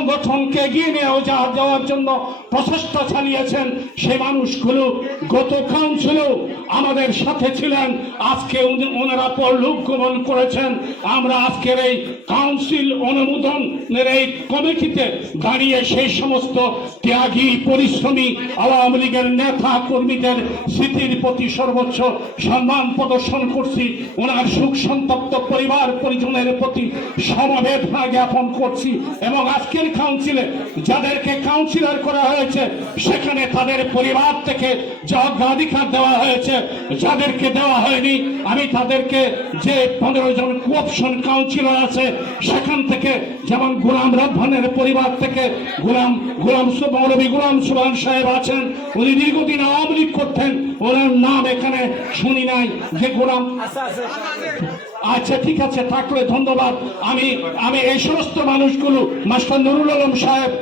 সংগঠনকে এগিয়ে নিয়ে যাওয়ার জন্য প্রচেষ্টা চালিয়েছেন সেই মানুষগুলো। গত কাউন্সিলেও আমাদের সাথে ছিলেন। আজকে ওনারা পরলোক করেছেন। আমরা আজকের এই কাউন্সিল অনুমোদনের এই কমিটিতে দাঁড়িয়ে সেই সমস্ত ত্যাগী, পরিশ্রমী আওয়ামী লীগের নেতা কর্মীদের স্মৃতির প্রতি সর্বোচ্চ সম্মান প্রদর্শন করছি। ওনার সুখ সন্তপ্ত পরিবার পরিজনের প্রতি সমবেদনা জ্ঞাপন করছি এবং আজকের কাউন্সিলে যাদেরকে কাউন্সিলর করা হয়েছে, সেখানে তাদের পরিবার থেকে যে অগ্রাধিকার দেওয়া হয়েছে, যাদেরকে দেওয়া হয়নি, আমি তাদেরকে যে পনেরো জন কোঅপশন কাউন্সিলর আছে, সেখান থেকে যেমন গোলাম রব্বানের পরিবার থেকে গোলাম গোলাম মৌলভী গোলাম সুবান সাহেব আছেন, উনি দীর্ঘদিন আওয়ামী লীগ করতেন, ওনার নাম এখানে শুনি নাই, যে গোলাম আচ্ছা ঠিক আছে থাকলে ধন্যবাদ। আমি আমি এই সমস্ত মানুষগুলো মাস্টার নুরুল আলম সাহেব